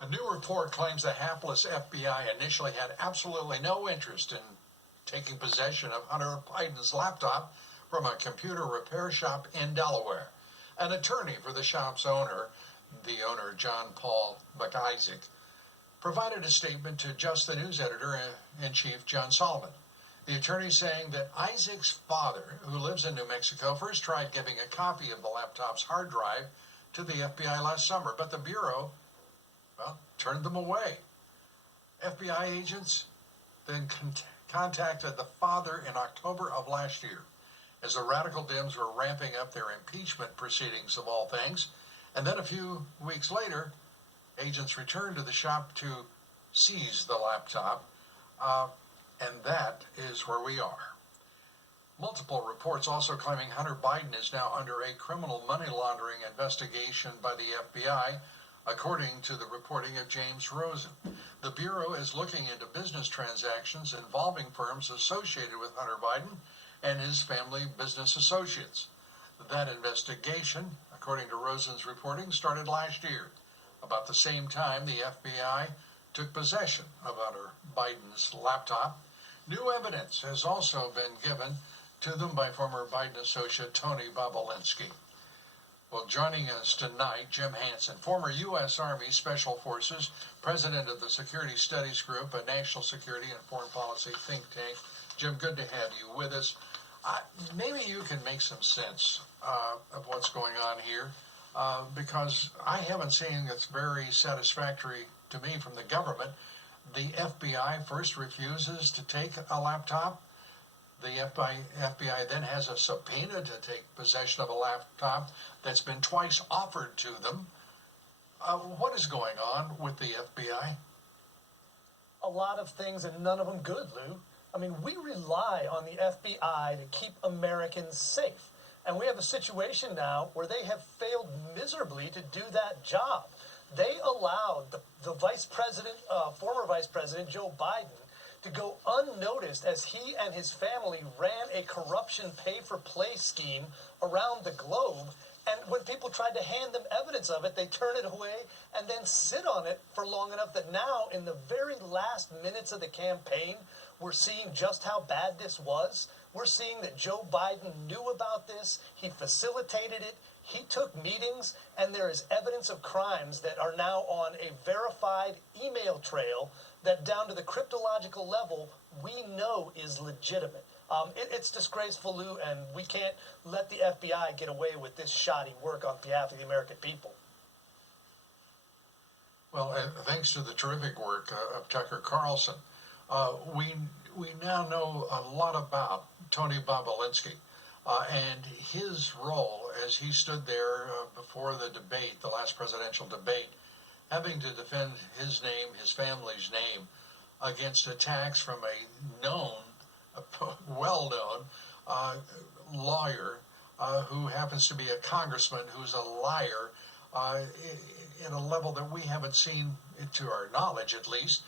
A new report claims the hapless FBI initially had absolutely no interest in taking possession of Hunter Biden's laptop from a computer repair shop in Delaware. An attorney for the shop's owner, John Paul McIsaac, provided a statement to Just the News editor-in-chief John Solomon. The attorney saying that Isaac's father, who lives in New Mexico, first tried giving a copy of the laptop's hard drive to the FBI last summer, but the Bureau, turned them away. FBI agents then contacted the father in October of last year as the radical Dems were ramping up their impeachment proceedings of all things. And then a few weeks later, agents returned to the shop to seize the laptop, and that is where we are. Multiple reports also claiming Hunter Biden is now under a criminal money laundering investigation by the FBI, according to the reporting of James Rosen. The Bureau is looking into business transactions involving firms associated with Hunter Biden and his family business associates. That investigation, according to Rosen's reporting, started last year. About the same time, the FBI took possession of Hunter Biden's laptop. New evidence has also been given to them by former Biden associate Tony Bobulinski. Well, joining us tonight, Jim Hansen, former U.S. Army Special Forces, president of the Security Studies Group, a national security and foreign policy think tank. Jim, good to have you with us. Maybe you can make some sense of what's going on here, because I haven't seen it's very satisfactory to me from the government. The FBI first refuses to take a laptop. The FBI then has a subpoena to take possession of a laptop that's been twice offered to them. What is going on with the FBI? A lot of things, and none of them good, Lou. I mean, we rely on the FBI to keep Americans safe. And we have a situation now where they have failed miserably to do that job. They allowed the vice president, former vice president, Joe Biden, to go unnoticed as he and his family ran a corruption pay-for-play scheme around the globe. And when people tried to hand them evidence of it, they turn it away and then sit on it for long enough that now, in the very last minutes of the campaign, we're seeing just how bad this was. We're seeing that Joe Biden knew about this. He facilitated it. He took meetings, and there is evidence of crimes that are now on a verified email trail that, down to the cryptological level, we know is legitimate. It's disgraceful, Lou, and we can't let the FBI get away with this shoddy work on behalf of the American people. Well, and thanks to the terrific work of Tucker Carlson, we now know a lot about Tony Bobulinski and his role as he stood there before the debate, the last presidential debate, having to defend his name, his family's name, against attacks from a known, well-known lawyer who happens to be a congressman who's a liar in a level that we haven't seen, to our knowledge at least,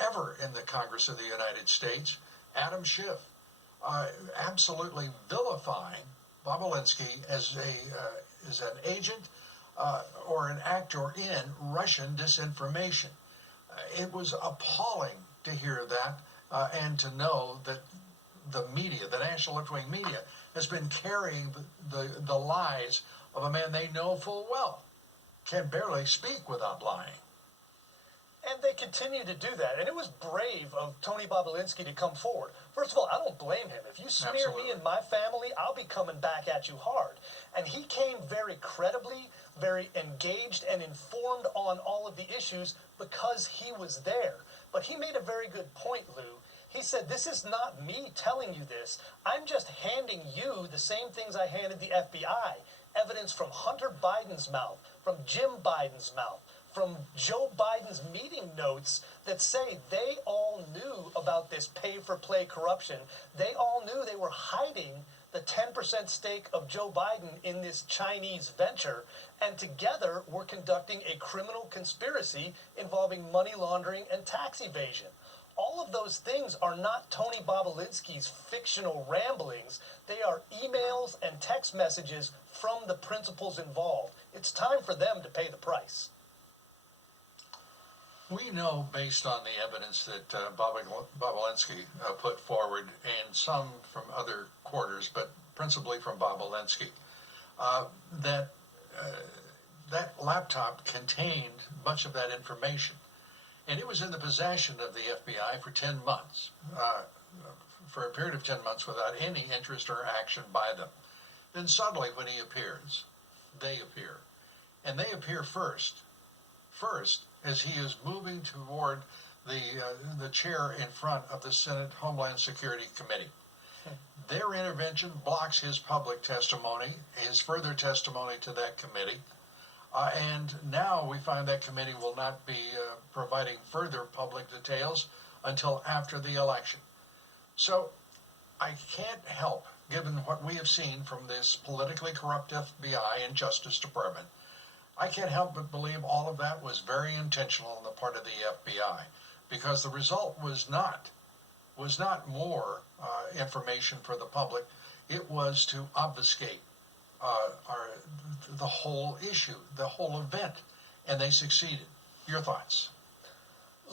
ever in the Congress of the United States. Adam Schiff, absolutely vilifying Bobulinski as an agent or an actor in Russian disinformation. It was appalling to hear that and to know that the media, the national left-wing media, has been carrying the lies of a man they know full well can barely speak without lying. And they continue to do that. And it was brave of Tony Bobulinski to come forward. First of all, I don't blame him. If you smear me and my family, I'll be coming back at you hard. And he came very credibly, very engaged and informed on all of the issues because he was there. But he made a very good point, Lou. He said, this is not me telling you this. I'm just handing you the same things I handed the FBI. Evidence from Hunter Biden's mouth, from Jim Biden's mouth, from Joe Biden's meeting notes that say they all knew about this pay-for-play corruption. They all knew they were hiding the 10% stake of Joe Biden in this Chinese venture, and together were conducting a criminal conspiracy involving money laundering and tax evasion. All of those things are not Tony Bobulinski's fictional ramblings. They are emails and text messages from the principals involved. It's time for them to pay the price. We know based on the evidence that Bobulinski put forward, and some from other quarters, but principally from Bobulinski, that that laptop contained much of that information. And it was in the possession of the FBI for 10 months, for a period of 10 months without any interest or action by them. Then suddenly when he appears, they appear. And they appear first as he is moving toward the chair in front of the Senate Homeland Security Committee. Their intervention blocks his public testimony, his further testimony to that committee, and now we find that committee will not be providing further public details until after the election. So I can't help, given what we have seen from this politically corrupt FBI and Justice Department, I can't help but believe all of that was very intentional on the part of the FBI, because the result was not more information for the public. It was to obfuscate the whole issue, the whole event, and they succeeded. Your thoughts?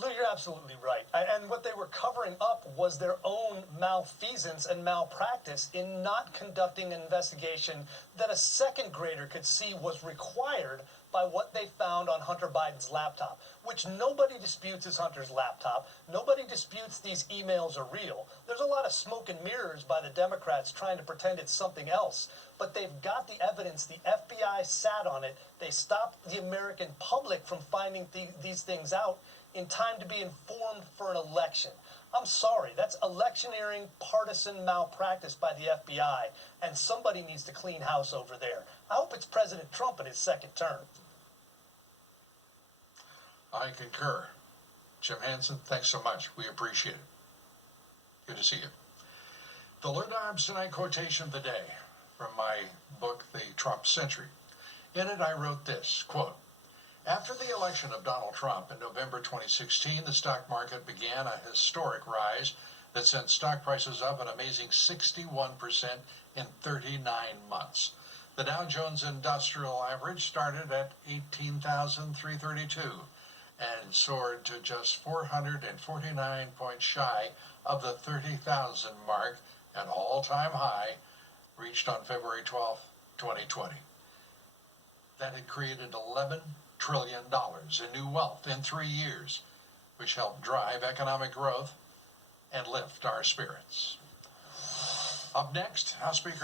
Lou, you're absolutely right. And what they were covering up was their own malfeasance and malpractice in not conducting an investigation that a second grader could see was required by what they found on Hunter Biden's laptop, which nobody disputes is Hunter's laptop. Nobody disputes these emails are real. There's a lot of smoke and mirrors by the Democrats trying to pretend it's something else, but they've got the evidence. The FBI sat on it. They stopped the American public from finding these things out in time to be informed for an election. I'm sorry, that's electioneering partisan malpractice by the FBI, and somebody needs to clean house over there. I hope it's President Trump in his second term. I concur. Jim Hansen, thanks so much. We appreciate it. Good to see you. The Lou Dobbs Tonight quotation of the day from my book, The Trump Century. In it, I wrote this, quote, "After the election of Donald Trump in November 2016, the stock market began a historic rise that sent stock prices up an amazing 61% in 39 months. The Dow Jones Industrial Average started at 18,332 and soared to just 449 points shy of the 30,000 mark, an all-time high reached on February 12, 2020. That had created $11 trillion in new wealth in 3 years, which helped drive economic growth and lift our spirits." Up next, House Speaker